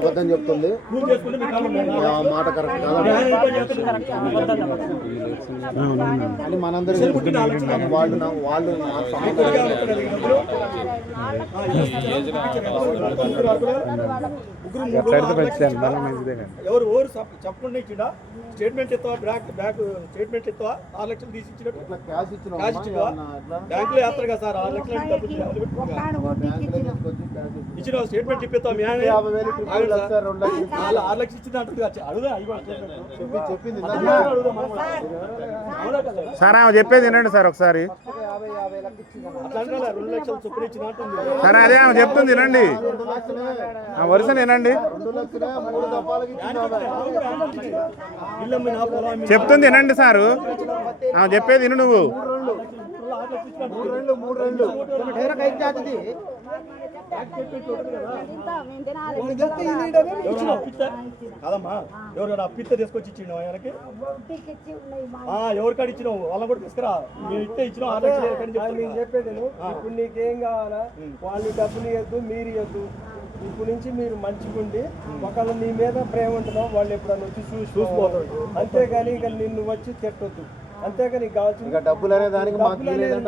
అబద్ధం చెప్తుంది, మాట కరెక్ట్ అని మనందరికీ వాళ్ళు ఎవరు ఓరు చెప్పకుండా ఇచ్చిండా స్టేట్మెంట్ ఇస్తావా బ్యాక్ స్టేట్మెంట్ ఇస్తావా 6 లక్షలు తీసి ఇచ్చినట్టు క్యాష్ ఇచ్చినా బ్యాంకులో వేస్తారు కదా సార్ 6 లక్షలు ఇచ్చిన స్టేట్మెంట్ ఇప్పిస్తాం 6 లక్షలు ఇచ్చింది అంటుంది అడుగుదా చెప్పింది సార్ ఆమె చెప్పేది వినండి సార్ ఒకసారి. అట్లా 2 లక్షలు చొప్పున ఇచ్చిన అంటుంది. సరే అదే ఆమె చెప్తుంది వినండి, ఆ వరుస వినండి, చెప్తుంది వినండి సారు, ఆమె చెప్పేది విను నువ్వు. కాదమ్మా ఎవరు అప్పిస్తే తీసుకొచ్చి ఇచ్చిండు ఆయనకి ఎవరికాడ ఇచ్చినావు వాళ్ళని కూడా తీసుకురా మేము ఇస్తే ఇచ్చినాం 6 లక్షలు నేను చెప్పేది ఇప్పుడు నీకేం కావాలా వాళ్ళు డబ్బులు ఇవ్వద్దు మీరు ఇవ్వద్దు ఇప్పుడు నుంచి మీరు మంచిగుండి ఒకళ్ళు నీ మీద ప్రేమ ఉంటున్నాం వాళ్ళు ఎప్పుడన్నా వచ్చి చూసిపోతాడు అంతేగాని ఇక నిన్ను వచ్చి తిట్టొద్దు అంతేగాని నీకు కావాల్సింది డబ్బులు అనే దానికి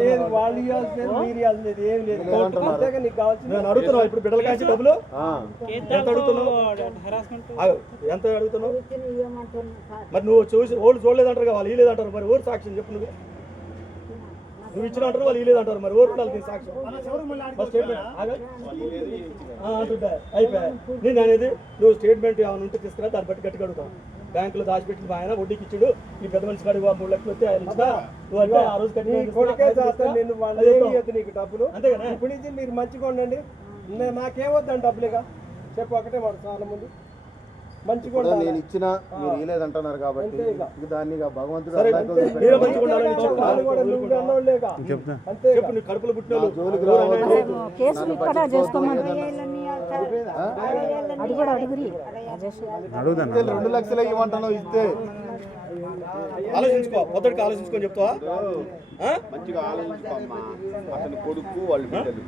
లేదు వాళ్ళు ఇవ్వాల్సింది మీరు ఇవ్వాల్సింది ఏం లేదు అంతేగాని నీకు కావాల్సింది నేను అడుగుతున్నావు ఇప్పుడు బిడ్డల కాల్చి డబ్బులు ఎంత అడుగుతున్నావు ఎంత అడుగుతున్నావు మరి నువ్వు చూసి ఓళ్ళు చూడలేదంటారు కదా వాళ్ళు ఇవ్వలేదంటారు మరి ఓరు సాక్ష్యం చెప్పు నువ్వు ఇచ్చిన అంటారు వాళ్ళు ఇవ్వలేదంటారు మరి ఓరు ఉండాలి దీని సాక్ష్యం అంటుంటా అయిపోయా నేను అనేది నువ్వు స్టేట్మెంట్ ఏమైనా ఉంటే తీసుకురా దాన్ని బట్టి గట్టిగా అడుగుతావు బ్యాంకులో దాచిపెట్టిన ఆయన వడ్డీకి ఇచ్చాడు ఈ పెద్ద మనిషి కాడికి 3 లక్షలు వస్తే ఆయన నువ్వు అంటే ఆ రోజు నీకు డబ్బులు అంతేగా ఇప్పుడు నుంచి మీరు మంచిగా ఉండండి నాకేమొద్దండి డబ్బులుగా చెప్పు ఒకటే మాట చాలా ముందు మంచిగా నేను ఇచ్చిన మీరు ఇవ్వలేదంటున్నారు కాబట్టి దాన్ని భగవంతుడు కడుపులో పుట్టిన జోలికి అడుగుతాను 2 లక్షలు ఇవ్వమంటున్నావు ఇస్తే ఆలోచించుకో మొదటికి ఆలోచించుకొని చెప్తావా మంచిగా ఆలోచించుకోమ్మా అతని కొడుకు వాళ్ళు బిడ్డలు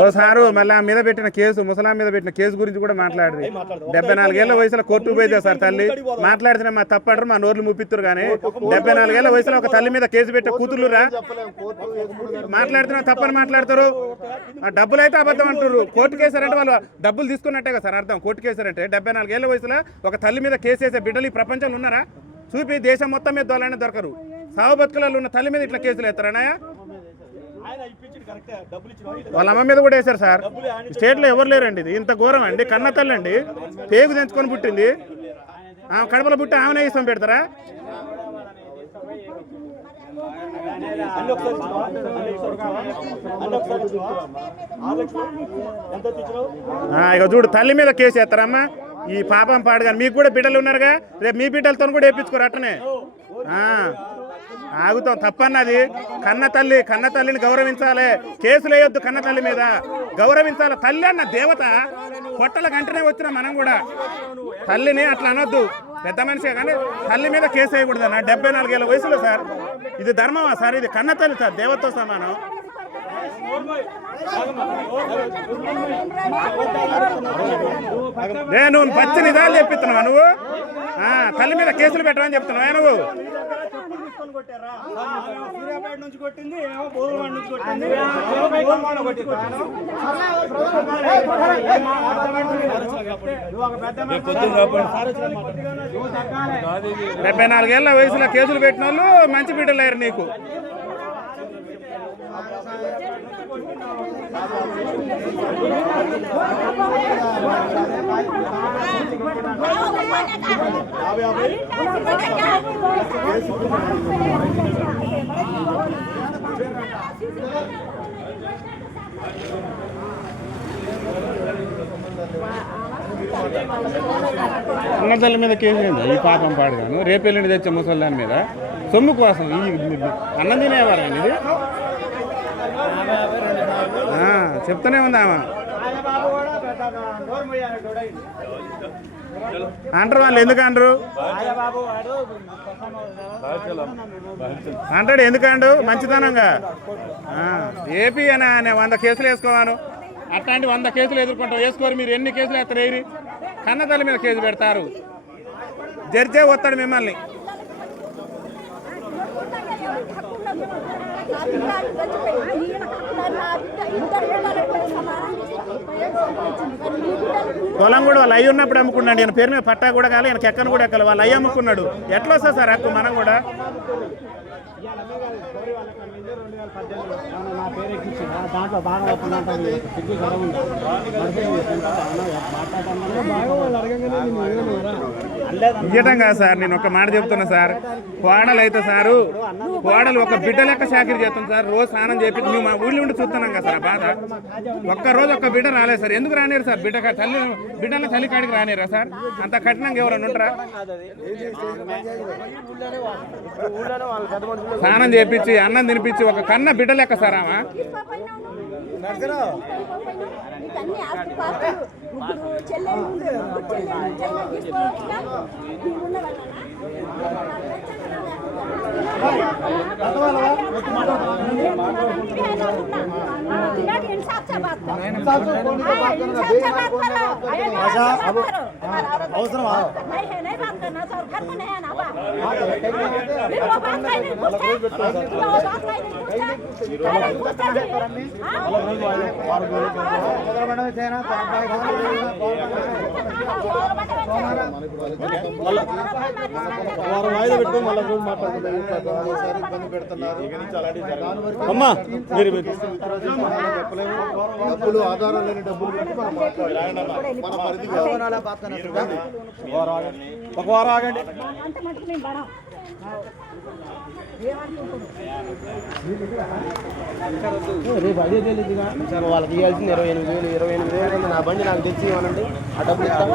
ఓ సారు మళ్ళీ మీద పెట్టిన కేసు ముసలాం మీద పెట్టిన కేసు గురించి కూడా మాట్లాడదు 74 ఏళ్ల వయసులో కోర్టుకు పోయితే సార్ తల్లి మాట్లాడితే మా తప్పడరు మా నోర్లు ముప్పిత్తురు కానీ 74 ఏళ్ల వయసులో ఒక తల్లి మీద కేసు పెట్టే కూతుర్లురా మాట్లాడుతున్నా తప్పని మాట్లాడతారు ఆ డబ్బులు అయితే అబద్ధం అంటారు కోర్టు కేసారంటే వాళ్ళు డబ్బులు తీసుకున్నట్టే కదా సార్ అర్థం కోర్టు కేసారంటే 74 ఏళ్ల వయసులో ఒక తల్లి మీద కేసు వేసే బిడ్డలు ఈ ప్రపంచంలో ఉన్నారా చూపి దేశం మొత్తం మీద దొరలనే దొరకరు సావు బతుకులలో ఉన్న తల్లి మీద ఇట్లా కేసులు వేస్తారన్నాయా వాళ్ళ అమ్మ మీద కూడా వేశారు సార్ స్టేట్లో ఎవరు లేరండి ఇది ఇంత ఘోరం అండి కన్న తల్లి అండి పేగు తెంచుకొని పుట్టింది ఆమె కడపలో పుట్టి ఆమెనే ఇష్టం పెడతారా ఇక చూడు తల్లి మీద కేసు వేస్తారమ్మా ఈ పాపం పాడు కానీ మీకు కూడా బిడ్డలు ఉన్నారుగా రేపు మీ బిడ్డలతో కూడా వేయించుకోరు అట్టనే ఆగుతాం తప్పన్నది కన్న తల్లిని గౌరవించాలి కేసులు వేయొద్దు కన్న తల్లి మీద గౌరవించాలి తల్లి అన్న దేవత పొట్టల గంటనే వచ్చిన మనం కూడా తల్లిని అట్లా అనొద్దు పెద్ద మనిషి కానీ తల్లి మీద కేసు వేయకూడదు అన్న 74 ఏళ్ళ వయసులో సార్ ఇది ధర్మమా సార్ ఇది కన్న తల్లి సార్ దేవతతో సమానం నేను పచ్చి నిజాలు చెప్పిస్తున్నావా నువ్వు తల్లి మీద కేసులు పెట్టమని చెప్తున్నావా నువ్వు డెబ్బై 74 ఏళ్ల వయసులో కేసులు పెట్టిన వాళ్ళు మంచి బిడ్డలు అయ్యారు నీకు అన్నతల్లి మీద కేసు ఏంది ఈ పాపం పాడుగాను రేపెల్లిండి తెచ్చే ముసలి దాని మీద సొమ్ము కోసం అన్నం తినేవారా ఇది చెప్తూనే ఉంది ఆమె అంటారు వాళ్ళు ఎందుకు అంటారు అంటాడు ఎందుకండు మంచితనంగా ఏపీ అని 100 కేసులు వేసుకోవాను అట్లాంటి 100 కేసులు ఎదుర్కొంటారు వేసుకోరు మీరు ఎన్ని కేసులు ఎత్తరేరి కన్నతల్లి మీద కేసు పెడతారు జడ్జే వస్తాడు మిమ్మల్ని పొలం కూడా వాళ్ళు అయ్యి ఉన్నప్పుడు అమ్ముకున్నాడు ఈయన పేరు మీద పట్టా కూడా కాదు ఈయనకి ఎక్కను కూడా ఎక్కలు వాళ్ళు అయ్యి అమ్ముకున్నాడు ఎట్లా వస్తుంది సార్ హక్కు మనం కూడా దాంట్లో బాగా ఇవ్వటం కాదు సార్ నేను ఒక మాట చెప్తున్నా సార్ కోడలు అయితే సారు కోడలు ఒక బిడ్డ లెక్క చాకరీ చేస్తాం సార్ రోజు స్నానం చేపి మేము మా ఊళ్ళో ఉండి చూస్తున్నాం కదా సార్ బాధ ఒక్కరోజు ఒక్క బిడ్డ రాలేదు సార్ ఎందుకు రానేరు సార్ బిడ్డల తల్లి కాడికి రానేరా సార్ అంత కఠినంగా ఎవరైనా ఉంటారా స్నానం చేపించి అన్నం తినిపించి ఒక కన్న బిడ్డ లెక్క సార్ ఆమె అమ్మా డబ్బులు ఆధారం లేని డబ్బులు పెట్టి మనం ఒక వారం ఆగండి సార్ వాళ్ళకి ఇవ్వాల్సింది 28,000 నా బండి నాకు తెచ్చి ఇవ్వనండి ఆ డబ్బులు ఇస్తాను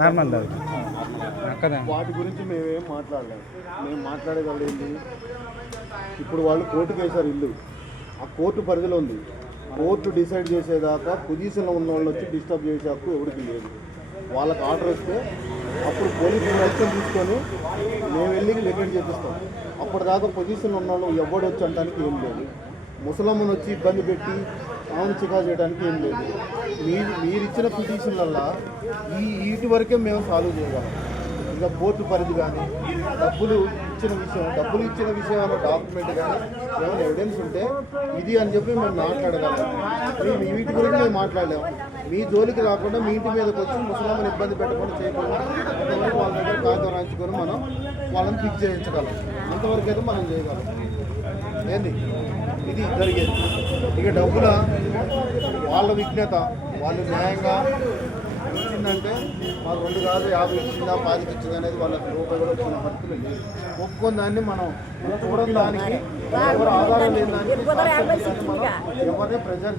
నార్మల్ వాటి గురించి మేమేం మాట్లాడలేము మేము మాట్లాడగలిగింది ఇప్పుడు వాళ్ళు కోర్టుకు వేశారు ఇల్లు ఆ కోర్టు పరిధిలో ఉంది కోర్టు డిసైడ్ చేసేదాకా పొజిషన్లో ఉన్న వాళ్ళు వచ్చి డిస్టర్బ్ చేసే హక్కు ఎవరికి లేదు వాళ్ళకి ఆర్డర్ వస్తే అప్పుడు పోలీసులు యాక్షన్ తీసుకొని మేము వెళ్ళి వెకెట్ చేపిస్తాం అప్పటిదాకా పొజిషన్లో ఉన్న వాళ్ళు ఎవడు వచ్చి అనడానికి ఏం లేదు ముసలమ్మను వచ్చి ఇబ్బంది పెట్టి ఆమెను చికా చేయడానికి ఏం లేదు మీరు ఇచ్చిన పిటిషన్లల్లో వీటి వరకే మేము సాల్వ్ చేయగలం ఇంకా కోర్టు పరిధి కానీ డబ్బులు ఇచ్చిన విషయం అనే డాక్యుమెంట్ కానీ ఏమైనా ఎవిడెన్స్ ఉంటే ఇది అని చెప్పి మేము మాట్లాడగలం మేము వీటి గురించి మేము మాట్లాడలేము మీ జోలికి రాకుండా మీ ఇంటి మీదకి వచ్చి ముసలమ్మని ఇబ్బంది పెట్టకుండా చేయకుండా అంతవరకు వాళ్ళ దగ్గర కాగితం రాయించుకొని మనం వాళ్ళని ఫిక్స్ చేయించగలం అంతవరకు అయితే మనం చేయగలం ఏంది ఇది జరిగేది ఇక డబ్బుల వాళ్ళ విజ్ఞత వాళ్ళు న్యాయంగా ఇచ్చిందంటే మాకు 2 కాదు 50 ఇచ్చిందా 10 ఇచ్చింది అనేది వాళ్ళకి రూపాయి కూడా వచ్చిన పరిస్థితులు లేదు ఒప్పుకున్న దాన్ని మనం చూడడం దానికి ఎవరు ఆధారం లేని దానికి ఎవరిని ప్రెజర్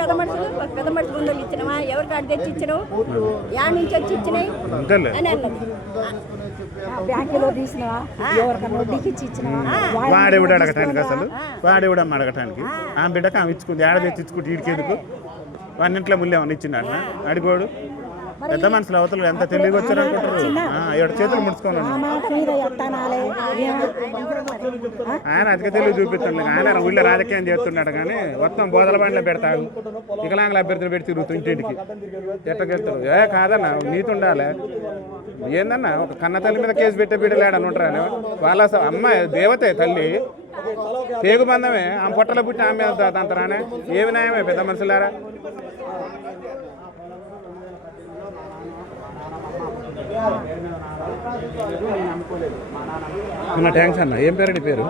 పెద్ద మనుషులు ముందు ఇచ్చినవా ఎవరి కాడ తెచ్చి ఇచ్చినావు యా నుంచి వచ్చి ఇచ్చినాయి అని అన్నది బ్యాంకులో తీసినవా ఎవరికన్నా వడ్డీకి ఇచ్చి ఇచ్చినవా వాడేవిడ అడగటానికి అసలు వాడేవిడమ్మ అడగటానికి ఆమె బిడ్డకు ఆమె ఇచ్చుకుంది ఏడ తెచ్చుకుంటే వీడికెందుకు వాడినింట్లో ముళ్ళేమని ఇచ్చిండు అడిగోడు పెద్ద మనుషులు అవతలు ఎంత తెలివిగా వచ్చారు అనుకుంటారు 7 చేతులు ముడుచుకోవాలి ఆయన అధిక తెలివి చూపిస్తాడు ఆయన ఊళ్ళో రాజకీయం చేస్తున్నాడు కానీ మొత్తం బోధల బండ్లో పెడతాడు వికలాంగుల అభ్యర్థులు పెట్టి తిరుగుతూ ఇంటింటికి ఎట్టకెళ్తారు కాదన్నా నీతి ఉండాలి ఏందన్నా ఒక కన్న తల్లి మీద కేసు పెట్టే బిడ్డలేడని ఉంటారని వాళ్ళ అమ్మ దేవతే తల్లి పేగు బంధమే ఆమె పొట్టలో పుట్టి ఆమె మీద తంతరానే ఏమి న్యాయమే పెద్ద మనుషులారా నేను అమ్ముకోలేదు మా నాన్న అమ్ముకున్నాడు. ఉన్న ట్యాంక్స్ అన్న ఏం పేరు నీ పేరు?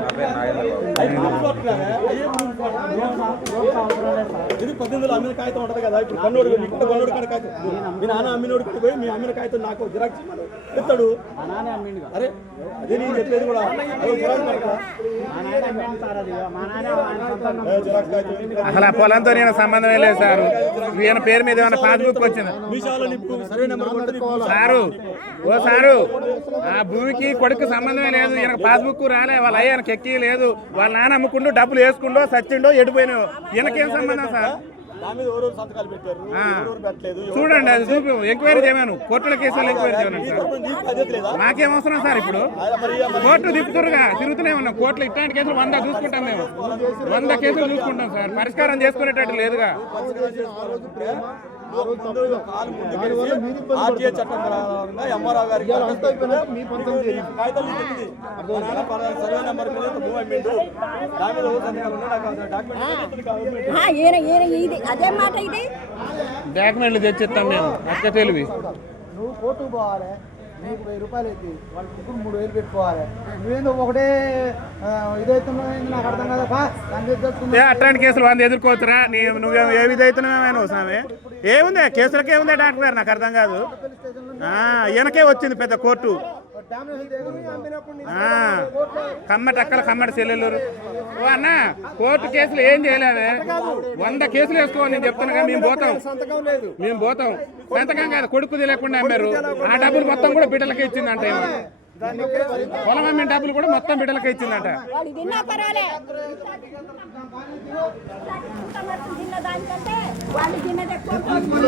ఇది 18 అమ్మిన కాగితం ఉంటది కదా, ఇప్పుడు కొన్నోడు ఇక్కడ కొన్నోడు కాడ కాగితం మీ నాన్న అమ్మినోడు కాడ పోయి మీ అమ్మిన కాగితం నాకు జిరాక్స్ ఇమ్మని ఇస్తాడు. మా నాన్న అమ్మిండు కదా. అరే అదే నేను చెప్పేది కూడా, అదే జిరాక్స్ పడతా. మా నాన్న అమ్మిండు సార్ అది. మా నాన్న ఆయన సొంతంగా ఏ జిరాక్స్ కాగితం అసలు ఆ పొలంతో నేను సంబంధమే లేదు సార్. ఈయన పేరు మీద ఏమైనా పాస్బుక్ వచ్చింది మీషాలో నీకు సర్వే నెంబర్ కొడితే నీకు సారు? ఓ సారు, ఆ భూమికి కొడుకు సంబంధమే లేదు. ఈయన పాస్బుక్ రాలే, వాళ్ళ అయ్యానికి ఎక్కి లేదు. వాళ్ళ నాన్న అమ్ముకుంటూ డబ్బులు వేసుకుంటూ సచ్చిండో ఎడిపోయినావు. ఈయనకేం సంబంధం సార్? నా మీద ఎవరు సంతకాలు పెట్టారు, ఎవరు పెట్టలేదు. చూడండి, అది చూపి ఎంక్వైరీ చేయమను. కోర్టుల కేసులు ఎంక్వైరీ చేయమను సార్. నీకు బాధ్యత లేదా? మాకేం అవసరం సార్? ఇప్పుడు కోర్టు తిప్పుతురుగా తిరుగుతూనే ఉన్నాం. కోర్టులో ఇట్లాంటి కేసులు 100 చూసుకుంటాం మేము. 100 కేసులు చూసుకుంటాం సార్. పరిష్కారం చేసుకునేటట్టు లేదుగా. ఆర్టీఏ చట్టం ప్రకారంగా ఎంఆర్ఓ గారికి కాగితాలు ఇచ్చింది. మా నాన్న సర్వే నెంబర్ మీద భూమి అమ్మిండు, దాని మీద ఎవరు సంతకాలు ఉన్నాయి, నాకు డాక్యుమెంట్ కావాలి. ఈయన ఇది అదే మాట ఇది. డాక్యుమెంట్లు తెచ్చిస్తాం మేము. అక్క తెలివి నువ్వు కోర్టుకు పోవాలి, నీకు 1000 రూపాయలు అయితే వాళ్ళ ముగ్గురు 3000 పెట్టుకోవాలి. నువ్వేందో ఒకటే ఇదైతున్నావు, నాకు అర్థం కదా. అట్లాంటి కేసులు 100 ఎదుర్కోవచ్చురా? నువ్వేం ఏ విధైతున్నావు స్వామి? ఏముంది కేసులకే ఉంది డాక్టర్ గారు? నాకు అర్థం కాదు. ఈయనకే వచ్చింది పెద్ద కోర్టు. కమ్మటి అక్కడ కమ్మటి చెల్లెలూరు. ఓ అన్న, కోర్టు కేసులు ఏం చేయలేదే. 100 కేసులు వేసుకోవాలి. నేను చెప్తున్నా కదా, మేము పోతాం. సంతకం కాదు, కొడుకు తెలియకుండా అమ్మారు. ఆ డబ్బులు మొత్తం కూడా బిడ్డలకే ఇచ్చిందంట. పొలం అమ్మిన డబ్బులు కూడా మొత్తం బిడ్డలకే ఇచ్చిందంట. వాళ్ళు తిన్నా పర్వాలే, తిన్న దానికంటే వాళ్ళు తిన్నది ఎక్కువ.